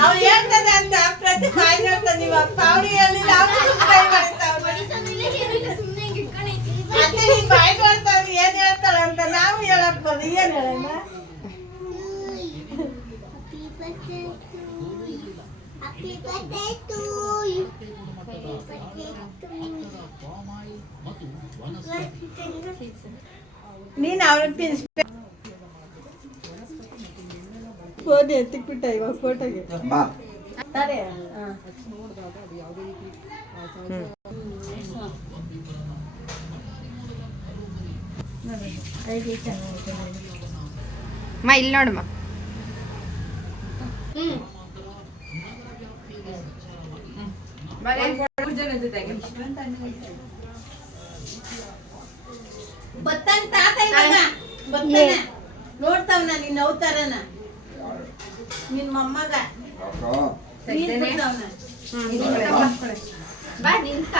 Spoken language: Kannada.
ಅವ್ರು ಹೇಳ್ತದೆ ಅಂತ ಪ್ರತಿ ಬಾಯಿ ಹೇಳ್ತಾನೆ ನೀವು ಪಾವಡಿ ಹೇಳಿ ಅದೇ ನೀನ್ ಬಾಯಿ ಹೇಳ್ತಾವ್ರಿ ಏನ್ ಹೇಳ್ತಾಳ ಅಂತ ನಾವು ಹೇಳಕ್ ಬಂದು ಏನ್ ಹೇಳಮ್ಮ ನೀನ್ ಅವ್ರಿಗೆ ತಿನ್ಸ್ಬೇಕು ಫೋನ್ ಎತ್ತಿಕ್ಬಿಟ್ಟ ಇವಾಗ ಫೋಟೋಗೆ ತಡೆ ಅಮ್ಮ ಇಲ್ಲಿ ನೋಡಮ್ಮ. ಬತ್ತಾನ ತಾತ ಇವಾಗ ಬತ್ತಾನ ನೋಡ್ತಾವನ ನಿನ್ನ ಅವತಾರನ ನಿನ್ ಮೊಮ್ಮಗ ಬಾ ನಿಂತ